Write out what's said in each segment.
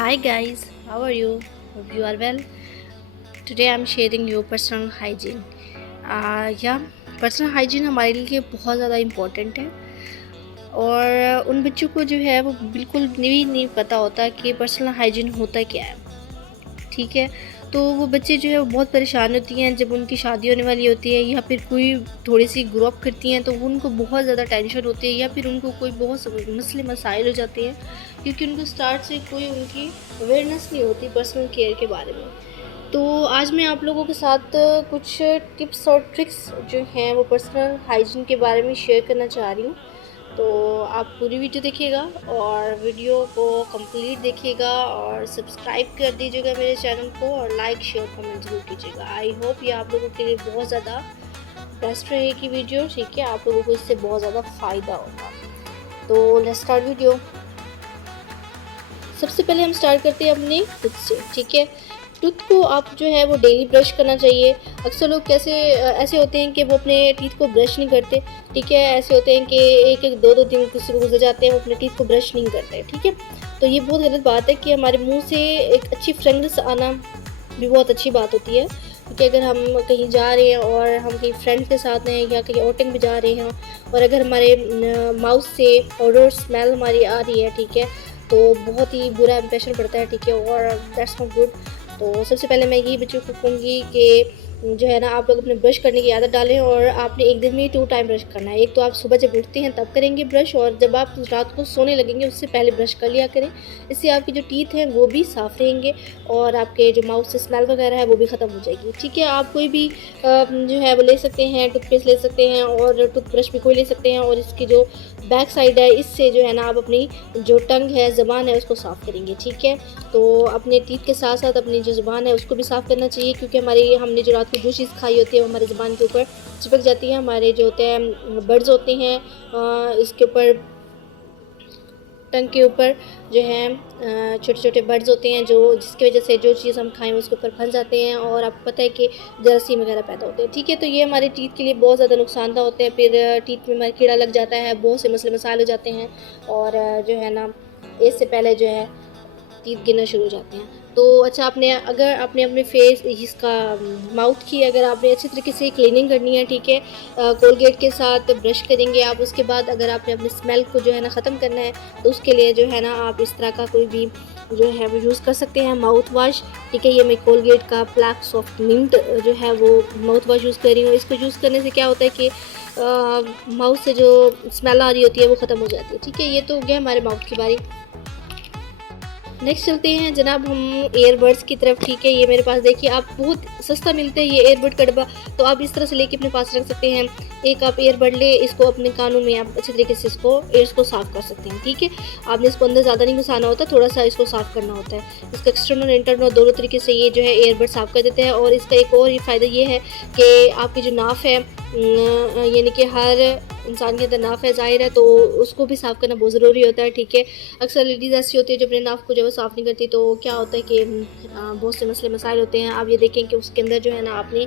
Hi guys, how are you? Hope you are well. Today I'm sharing you personal hygiene. या personal hygiene हमारे लिए बहुत ज़्यादा important है और उन बच्चों को जो है वो बिल्कुल भी नहीं पता होता कि पर्सनल हाइजीन होता क्या है। ठीक है, तो वो बच्चे जो है वो बहुत परेशान होती हैं जब उनकी शादी होने वाली होती है या फिर कोई थोड़ी सी ग्रो अप करती हैं तो उनको बहुत ज़्यादा टेंशन होती है या फिर उनको कोई बहुत मसले मसाइल हो जाते हैं क्योंकि उनको स्टार्ट से कोई उनकी अवेयरनेस नहीं होती पर्सनल केयर के बारे में। तो आज मैं आप लोगों के साथ कुछ टिप्स और ट्रिक्स जो हैं वो पर्सनल हाइजीन के बारे में शेयर करना चाह रही हूँ। तो आप पूरी वीडियो देखिएगा और वीडियो को कंप्लीट देखिएगा और सब्सक्राइब कर दीजिएगा मेरे चैनल को और लाइक शेयर कमेंट ज़रूर कीजिएगा। आई होप ये आप लोगों के लिए बहुत ज़्यादा बेस्ट रहेगी वीडियो। ठीक है, आप लोगों को इससे बहुत ज़्यादा फ़ायदा होगा। तो लेट्स स्टार्ट वीडियो। सबसे पहले हम स्टार्ट करते हैं अपने खुद से। ठीक है, टूथ को आप जो है वो डेली ब्रश करना चाहिए। अक्सर लोग कैसे ऐसे होते हैं कि वो अपने टीथ को ब्रश नहीं करते। ठीक है, ऐसे होते हैं कि एक एक दो दो दिन किसी को गुजर जाते हैं वो अपने टीथ को ब्रश नहीं करते। ठीक है, तो ये बहुत गलत बात है कि हमारे मुंह से एक अच्छी फ्रेगनेंस आना भी बहुत अच्छी बात होती है। क्योंकि अगर हम कहीं जा रहे हैं और हम कहीं फ्रेंड्स के साथ हैं या कहीं आउटिंग में जा रहे हैं और अगर हमारे माउथ से ऑडर स्मेल हमारी आ रही है, ठीक है, तो बहुत ही बुरा इंप्रेशन पड़ता है। ठीक है, और दैट्स नॉट गुड। तो सबसे पहले मैं यही बच्चों को कहूँगी कि जो है ना आप लोग अपने ब्रश करने की आदत डालें और आपने एक दिन में 2 टाइम ब्रश करना है। एक तो आप सुबह जब उठते हैं तब करेंगे ब्रश और जब आप रात को सोने लगेंगे उससे पहले ब्रश कर लिया करें। इससे आपकी जो टीथ हैं वो भी साफ़ रहेंगे और आपके जो माउथ से स्मेल वगैरह है वो भी ख़त्म हो जाएगी। ठीक है, आप कोई भी जो है वो ले सकते हैं, टूथपेस्ट ले सकते हैं और टूथब्रश भी कोई ले सकते हैं और इसकी जो बैक साइड है इससे जो है ना आप अपनी जो टंग है, ज़बान है, उसको साफ़ करेंगे। ठीक है, तो अपने टीथ के साथ साथ अपनी जो ज़बान है उसको भी साफ़ करना चाहिए क्योंकि हमारी हमने जो रात को जो चीज़ खाई होती है वो हमारी ज़बान के ऊपर चिपक जाती है। हमारे जो होते हैं बर्ड्स होते हैं इसके ऊपर टंग के ऊपर जो है छोटे छोटे बर्ड्स होते हैं जो जिसकी वजह से जो चीज़ हम खाएं उसके ऊपर फंस जाते हैं और आपको पता है कि जरासीम वगैरह पैदा होते हैं। ठीक है, तो ये हमारे टीथ के लिए बहुत ज़्यादा नुकसानदा होते हैं। फिर टीथ में हमारे कीड़ा लग जाता है, बहुत से मसले मसाइल हो जाते हैं और जो है ना इससे पहले जो है टीथ गिरना शुरू हो जाते हैं। तो अच्छा, अगर आपने अपने फेस इसका माउथ की अगर आपने अच्छी तरीके से क्लीनिंग करनी है, ठीक है, कोलगेट के साथ ब्रश करेंगे आप। उसके बाद अगर आपने अपने स्मेल को जो है ना ख़त्म करना है तो उसके लिए जो है ना आप इस तरह का कोई भी जो है वो यूज़ कर सकते हैं माउथ वॉश। ठीक है, ये मैं कोलगेट का ब्लैक सॉफ्ट मिंट जो है वो माउथ वॉश यूज़ कर रही हूँ। इसको यूज़ करने से क्या होता है कि माउथ से जो स्मेल आ रही होती है वो ख़त्म हो जाती है। ठीक है, ये तो हो गया हमारे माउथ की बारी। नेक्स्ट चलते हैं जनाब हम एयरबड्स की तरफ। ठीक है, ये मेरे पास देखिए आप बहुत सस्ता मिलता है ये एयरबड का डब्बा, तो आप इस तरह से लेके अपने पास रख सकते हैं। एक आप एयरबड ले, इसको अपने कानों में आप अच्छे तरीके से इसको एयर्स को साफ़ कर सकते हैं। ठीक है, आपने इसको अंदर ज़्यादा नहीं घुसाना होता, थोड़ा सा इसको साफ़ करना होता है। इसका एक्सटर्नल इंटरनल दोनों तरीके से ये जो है एयरबड साफ़ कर देते हैं। और इसका एक और फ़ायदा ये है कि आपकी जो नाफ है यानी कि हर इंसान के अंदर नाफ है ज़ाहिर है, तो उसको भी साफ़ करना बहुत ज़रूरी होता है। ठीक है, अक्सर लेडीज़ ऐसी होती है जो अपने नाफ को जो है साफ़ नहीं करती, तो क्या होता है कि बहुत से मसले मसाइल होते हैं। आप ये देखें कि उसके अंदर जो है ना आपने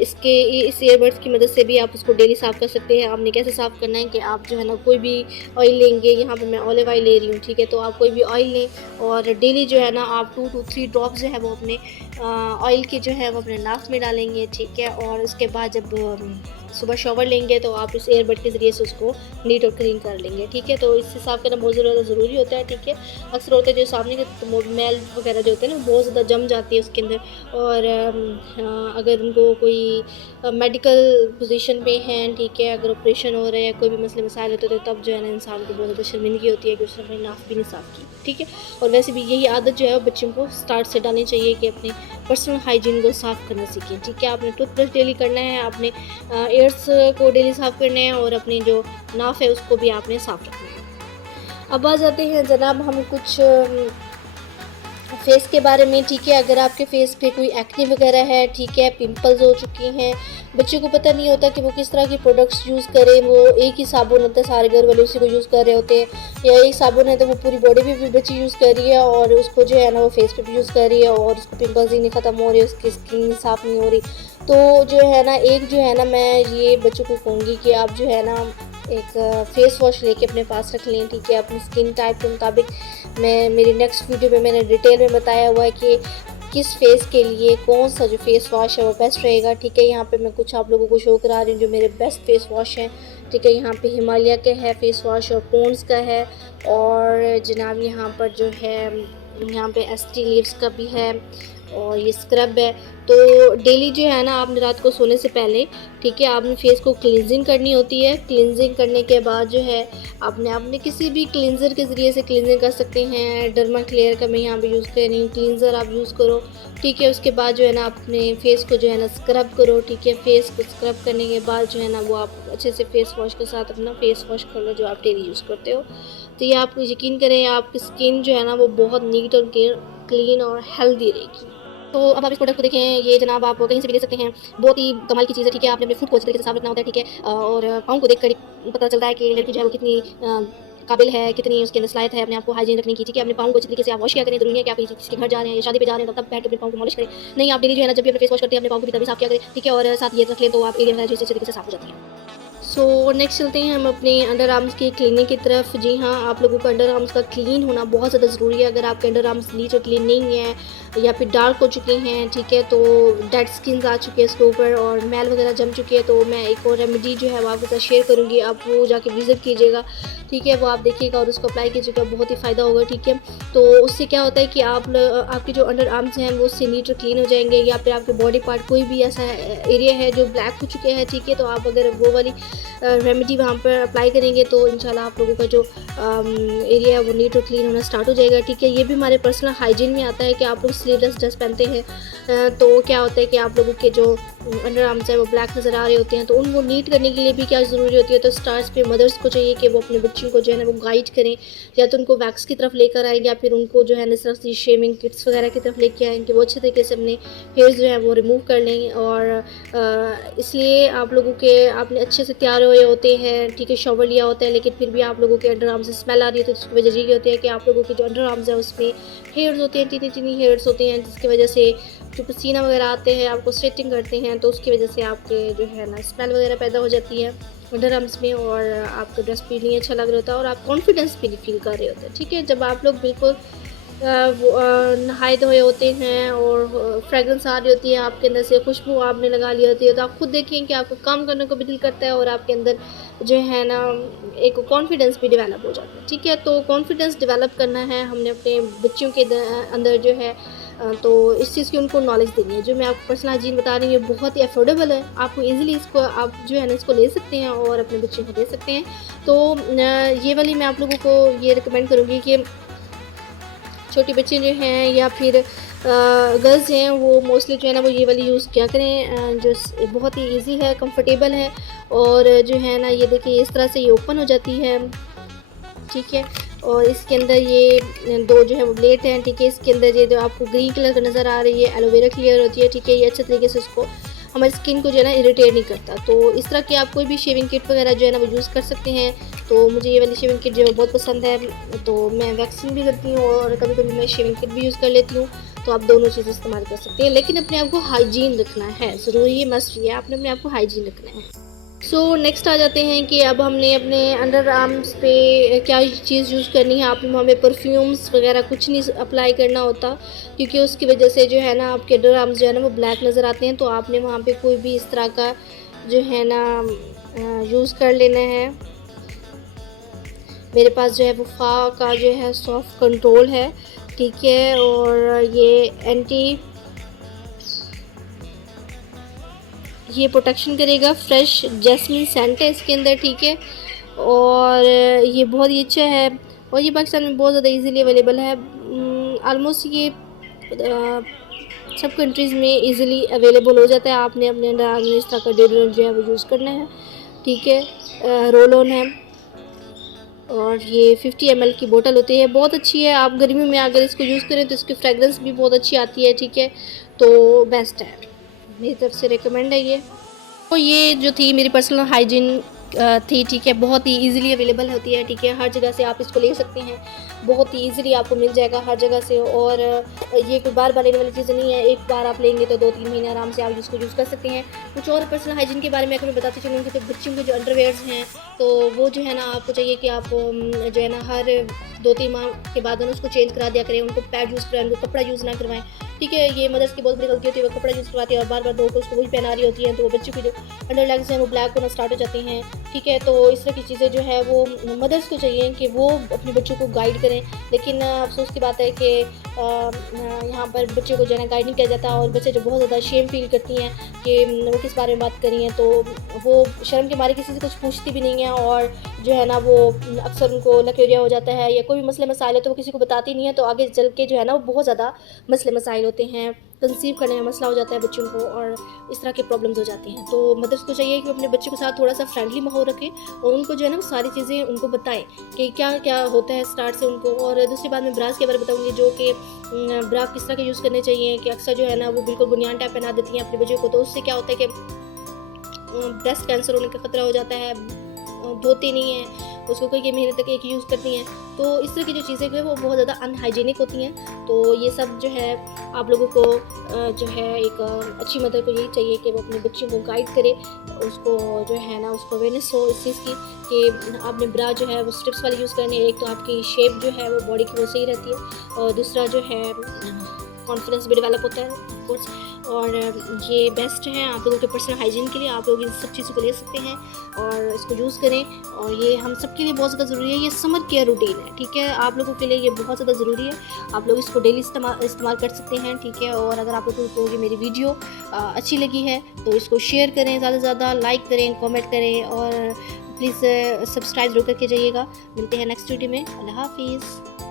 इस ईयरबड्स की मदद से भी आप उसको डेली साफ़ कर सकते हैं। आपने कैसे साफ़ करना है कि आप जो है ना कोई भी ऑयल लेंगे, यहाँ पर मैं ऑलिव ऑयल ले रही हूँ। ठीक है, तो आप कोई भी ऑयल लें और डेली जो है ना आप 2 to 3 ड्रॉप्स जो है वो अपने ऑयल के जो है वो अपने नाक में डालेंगे। ठीक है, और उसके बाद जब सुबह शॉवर लेंगे तो आप इस एयरबड के ज़रिए से उसको नीट और क्लीन कर लेंगे। ठीक है, तो इससे साफ़ करना बहुत ज़्यादा ज़रूरी होता है। ठीक है, अक्सर होते हैं जो सामने के मैल वगैरह जो होते हैं ना वो बहुत ज़्यादा जम जाती है उसके अंदर और अगर उनको कोई मेडिकल पोजीशन पे हैं, ठीक है, अगर ऑपरेशन हो रहा है या कोई भी मसले मसाइल होते हैं तो तब जो है ना इंसान को बहुत ज़्यादा शर्मिंदगी होती है कि उसने अपनी नाक भी नहीं साफ़ की। ठीक है, और वैसे भी यही आदत जो है वो बच्चों को स्टार्ट से डालनी चाहिए कि अपने पर्सनल हाइजीन को साफ़ करना सीखें। ठीक है, आपने टूथब्रश डेली करना है, आपने एयर्स को डेली साफ़ करना है और अपनी जो नाफ है उसको भी आपने साफ़ रखना है। अब आ जाते हैं जनाब हम कुछ फेस के बारे में। ठीक है, अगर आपके फेस पे कोई एक्ने वगैरह है, ठीक है, पिंपल्स हो चुकी हैं, बच्चों को पता नहीं होता कि वो किस तरह के प्रोडक्ट्स यूज़ करें। वो एक ही साबुन होता है, सारे घर वाले उसी को यूज़ कर रहे होते हैं, या एक साबुन है तो वो पूरी बॉडी पे भी बच्ची यूज़ कर रही है और उसको जो है ना वो फेस पे भी यूज़ कर रही है और उसको पिंपल्स ही नहीं ख़त्म हो रही, उसकी स्किन साफ़ नहीं हो रही। तो जो है ना एक जो है ना मैं ये बच्चों को कहूँगी कि आप जो है ना एक फ़ेस वॉश लेके अपने पास रख लें, ठीक है। अपनी स्किन टाइप के मुताबिक मैं मेरी नेक्स्ट वीडियो में मैंने डिटेल में बताया हुआ है कि किस फेस के लिए कौन सा जो फेस वॉश है वो बेस्ट रहेगा, ठीक है। यहाँ पे मैं कुछ आप लोगों को शो करा रही हूँ जो मेरे बेस्ट फेस वॉश हैं, ठीक है। यहाँ पे हिमालय के है फेस वॉश और पॉन्ड्स का है, और जनाब यहाँ पर जो है यहाँ पे एस्टी लीव्स का भी है, और ये स्क्रब है। तो डेली जो है ना आपने रात को सोने से पहले, ठीक है, आपने फेस को क्लींजिंग करनी होती है। क्लींजिंग करने के बाद जो है आपने किसी भी क्लींजर के ज़रिए से क्लींजिंग कर सकते हैं। डर्मा क्लेयर का मैं यहाँ पे यूज़ कर रही हूँ, क्लींजर आप यूज़ करो, ठीक है। उसके बाद जो है ना अपने फेस को जो है ना स्क्रब करो, ठीक है। फेस को स्क्रब करने के बाद जो है ना वो आप अच्छे से फेस वॉश के साथ अपना फेस वॉश कर लो जो आप डेली यूज़ करते हो। तो ये आप यकीन करें आपकी स्किन जो है ना वो बहुत नीट और क्लीन और हेल्दी रहेगी। तो अब आप इस प्रोडक्ट को देखें, ये जनाब आप कहीं से भी ले सकते हैं, बहुत ही कमाल की चीज़ है, ठीक है। आपने अपने फुट को अच्छी तरीके से साफ रखना होता है, ठीक है। और पाँव को देखकर पता चलता है कि लड़की जो है वो कितनी काबिल है, कितनी उसके अंदर सलाहियत है अपने आप को हाइजीन रखने की, ठीक है। अपने पाँव को अच्छी तरीके से आप वॉश किया करें। जरूरी है कि आप किसी के घर जा रहे हैं या शादी पे जा रहे हैं तब बैठ के अपने पाँव को मॉलिश करें, नहीं आप डेली जो है ना जब भी अपने फेस वॉश करते हैं अपने पाँव को भी तभी साफ किया करें, ठीक है। और साथ ये रख लें तो आप एरिया वगैरह अच्छी तरीके से साफ हो जाती है। सो नेक्स्ट चलते हैं हम अपने अंडर आर्म्स की क्लीनिंग की तरफ। जी हाँ, आप लोगों का अंडर आर्म्स का क्लीन होना बहुत ज़्यादा ज़रूरी है। अगर आपके अंडर आर्म्स नीट और क्लीन नहीं है या फिर डार्क हो चुके हैं, ठीक है, तो डेड स्किन आ चुकी है इसके ऊपर और मैल वगैरह जम चुकी है, तो मैं एक और रेमेडी जो है वो आपके साथ शेयर करूँगी। आप वो जाके विज़िट कीजिएगा, ठीक है। वो आप देखिएगा और उसको अप्लाई कीजिएगा, बहुत ही फ़ायदा होगा, ठीक है। तो उससे क्या होता है कि आपके जो अंडर आर्म्स हैं वो उससे नीट और क्लीन हो जाएंगे। या फिर आपके बॉडी पार्ट कोई भी ऐसा एरिया है जो ब्लैक हो चुके हैं, ठीक है, तो आप अगर वो वाली रेमेडी वहाँ पर अप्लाई करेंगे तो इंशाल्लाह आप लोगों का जो एरिया है वो नीट और क्लीन होना स्टार्ट हो जाएगा, ठीक है। ये भी हमारे पर्सनल हाइजीन में आता है कि आप लोग स्लीवलेस ड्रेस पहनते हैं, तो क्या होता है कि आप लोगों के जो अंडर आर्म्स है वो ब्लैक नज़र आ रहे होते हैं, तो उनको नीट करने के लिए भी क्या ज़रूरी होती है, तो स्टार्स पे मदर्स को चाहिए कि वो अपने बच्चों को जो है ना वो गाइड करें, या तो उनको वैक्स की तरफ लेकर आएँ या फिर उनको जो है ना सिर्फ शेविंग किट्स वगैरह की तरफ लेके आएँ कि वो अच्छे तरीके से अपने हेयर्स जो है वो रिमूव कर लें। और इसलिए आप लोगों के आपने अच्छे से तैयार हुए होते हैं, ठीक है, शॉवर लिया होता है, लेकिन फिर भी आप लोगों के अंडर आर्म से स्मेल आ रही है, तो उसकी वजह ये होती है कि आप लोगों के जो अंडर आर्म्स है उसमें हेयर्स होते हैं, टीनी टीनी हेयर्स होते हैं, जिसकी वजह से जो पसीना वगैरह आते हैं आपको स्वेटिंग करते हैं, तो उसकी वजह से आपके जो है ना स्मेल वगैरह पैदा हो जाती है अंडर आर्म्स में, और आपका ड्रेस भी नहीं अच्छा लग रहा होता है और आप कॉन्फिडेंस भी नहीं फील कर रहे होते हैं, ठीक है। जब आप लोग बिल्कुल नहाए धोए होते हैं और फ्रेगरेंस आ रही होती है आपके अंदर से, खुशबू आपने लगा ली होती है, तो आप खुद देखें कि आपको काम करने को भी दिल करता है और आपके अंदर जो है ना एक कॉन्फिडेंस भी डेवलप हो जाता है, ठीक है। तो कॉन्फिडेंस डेवलप करना है हमने अपने बच्चों के अंदर जो है, तो इस चीज़ की उनको नॉलेज देनी है। जो मैं आपको पर्सनल हाइजीन बता रही हूँ बहुत ही अफोर्डेबल है, आपको इजीली इसको आप जो है ना इसको ले सकते हैं और अपने बच्चों को दे सकते हैं। तो ये वाली मैं आप लोगों को ये रिकमेंड करूँगी कि छोटे बच्चे जो हैं या फिर गर्ल्स हैं वो मोस्टली जो है ना वो ये वाली यूज़ किया करें, जो बहुत ही इजी है, कंफर्टेबल है, और जो है ना ये देखिए इस तरह से ये ओपन हो जाती है, ठीक है। और इसके अंदर ये दो जो है वो ब्लेड हैं, ठीक है। इसके अंदर ये जो आपको ग्रीन कलर का नज़र आ रही है एलोवेरा क्लियर होती है, ठीक है। ये अच्छे तरीके से उसको हमारी स्किन को जो है ना इरिटेट नहीं करता। तो इस तरह की आप कोई भी शेविंग किट वगैरह जो है ना वो यूज़ कर सकते हैं। तो मुझे ये वाली शेविंग किट जो है बहुत पसंद है, तो मैं वैक्सिंग भी करती हूँ और कभी कभी मैं शेविंग किट भी यूज़ कर लेती हूँ। तो आप दोनों चीज़ें इस्तेमाल कर सकते हैं, लेकिन अपने आप को हाइजीन रखना है, ज़रूरी है, मस्ट है, आपने अपने आप को हाइजीन रखना है। सो नेक्स्ट आ जाते हैं कि अब हमने अपने अंडर आर्म्स पे क्या चीज़ यूज़ करनी है। आपने वहाँ पे परफ्यूम्स वगैरह कुछ नहीं अप्लाई करना होता, क्योंकि उसकी वजह से जो है ना आपके अंडर आर्म्स जो है ना वो ब्लैक नज़र आते हैं। तो आपने वहाँ पे कोई भी इस तरह का जो है ना यूज़ कर लेना है। मेरे पास जो है वो फा का जो है सॉफ्ट कंट्रोल है, ठीक है, और ये प्रोटेक्शन करेगा, फ्रेश जैस्मिन सेंट है इसके अंदर, ठीक है। और ये बहुत ही अच्छा है और ये पाकिस्तान में बहुत ज़्यादा इजीली अवेलेबल है। आलमोस्ट ये सब कंट्रीज़ में इजीली अवेलेबल हो जाता है। आपने अपने अंडर आर्म में इस तरह का डिओड्रेंट जो है वो यूज़ करना है, ठीक है। रोल ऑन है और ये 50 ml की बोतल होती है, बहुत अच्छी है। आप गर्मियों में अगर इसको यूज़ करें तो इसकी फ्रेगरेंस भी बहुत अच्छी आती है, ठीक है। तो बेस्ट है, मेरी तरफ से रिकमेंड है ये। तो ये जो थी मेरी पर्सनल हाइजीन थी, ठीक है, बहुत ही इजीली अवेलेबल होती है, ठीक है। हर जगह से आप इसको ले सकते हैं, बहुत ही ईज़िली आपको मिल जाएगा हर जगह से। और ये कोई बार-बार लेने वाली चीज़ नहीं है, एक बार आप लेंगे तो 2-3 महीने आराम से आप इसको यूज़ कर सकते हैं। कुछ और पर्सनल हाइजीन के बारे में अगर मैं बताती चलूँ तो बच्चों के जो अंडरवियर्स हैं, तो वो जो है ना आपको चाहिए कि आप जो है ना हर 2-3 माह के बाद ना उसको चेंज करा दिया करें, उनको पैड यूज़ कराएँ, उनको कपड़ा यूज़ ना करवाएँ। ठीक है, ये मदर्स की बहुत बड़ी गलती होती है, वो कपड़ा यूज़ करवाती है और बार-बार धो के उसको वही पहना रही होती हैं, तो वो बच्चों की जो अंडरलेग्स हैं वो ब्लैक होना स्टार्ट हो जाते हैं। ठीक है, तो इस तरह की चीज़ें जो है वो मदर्स को चाहिए कि वो अपने बच्चों को गाइड करें। लेकिन अफ़सोस की बात है कि यहाँ पर बच्चे को जो है ना गाइड नहीं किया जाता और बच्चे जो बहुत ज़्यादा शेम फ़ील करती हैं कि वो किस बारे में बात कर रही हैं, तो वो शर्म के मारे किसी से कुछ पूछती भी नहीं है और जो है ना वो अक्सर उनको लकेरिया हो जाता है या कोई भी मसले मसाइल है तो वो किसी को बताती नहीं है, तो आगे चल के जो है ना वो बहुत ज़्यादा मसले मसाइल होते हैं, कंसीव करने में मसला हो जाता है बच्चों को और इस तरह के प्रॉब्लम्स हो जाती हैं। तो मदर्स को चाहिए कि वो अपने बच्चे के साथ थोड़ा सा फ्रेंडली माहौल रखें और उनको जो है ना वो सारी चीज़ें उनको बताएं कि क्या क्या होता है स्टार्ट से उनको। और दूसरी बात मैं ब्रास के बारे में बताऊँगी, जो कि ब्रा किस तरह के यूज़ करने चाहिए, कि अक्सर जो है ना वो बिल्कुल बुनियान टाइप पहना देती हैं अपने बच्चों को, तो उससे क्या होता है कि ब्रेस्ट कैंसर होने का खतरा हो जाता है, धोती नहीं है उसको, कई महीने तक एक यूज़ करती हैं, तो इस तरह की जो चीज़ें हैं वो बहुत ज़्यादा अनहाइजीनिक होती हैं। तो ये सब जो है आप लोगों को जो है एक अच्छी मदर को यही चाहिए कि वो अपने बच्चों को गाइड करे, उसको जो है ना उसको अवेयरनेस हो इस चीज़ की कि आपने ब्रा जो है वो स्ट्रिप्स वाली यूज़ करनी है। एक तो आपकी शेप जो है वो बॉडी की वो सही रहती है और दूसरा जो है कॉन्फिडेंस भी डेवलप होता है ऑफ कोर्स। और ये बेस्ट है आप लोगों के पर्सनल हाइजीन के लिए, आप लोग इन सब चीज़ों को ले सकते हैं और इसको यूज़ करें। और ये हम सब के लिए बहुत ज़्यादा ज़रूरी है, ये समर केयर रूटीन है, ठीक है, आप लोगों के लिए ये बहुत ज़्यादा ज़रूरी है, आप लोग इसको डेली इस्तेमाल कर सकते हैं, ठीक है। और अगर आप लोगों को ये मेरी वीडियो अच्छी लगी है तो इसको शेयर करें, ज़्यादा से ज़्यादा लाइक करें, कॉमेंट करें और प्लीज़ सब्सक्राइब जरूर करके जाइएगा। मिलते हैं नेक्स्ट वीडियो में। अल्लाह हाफिज़।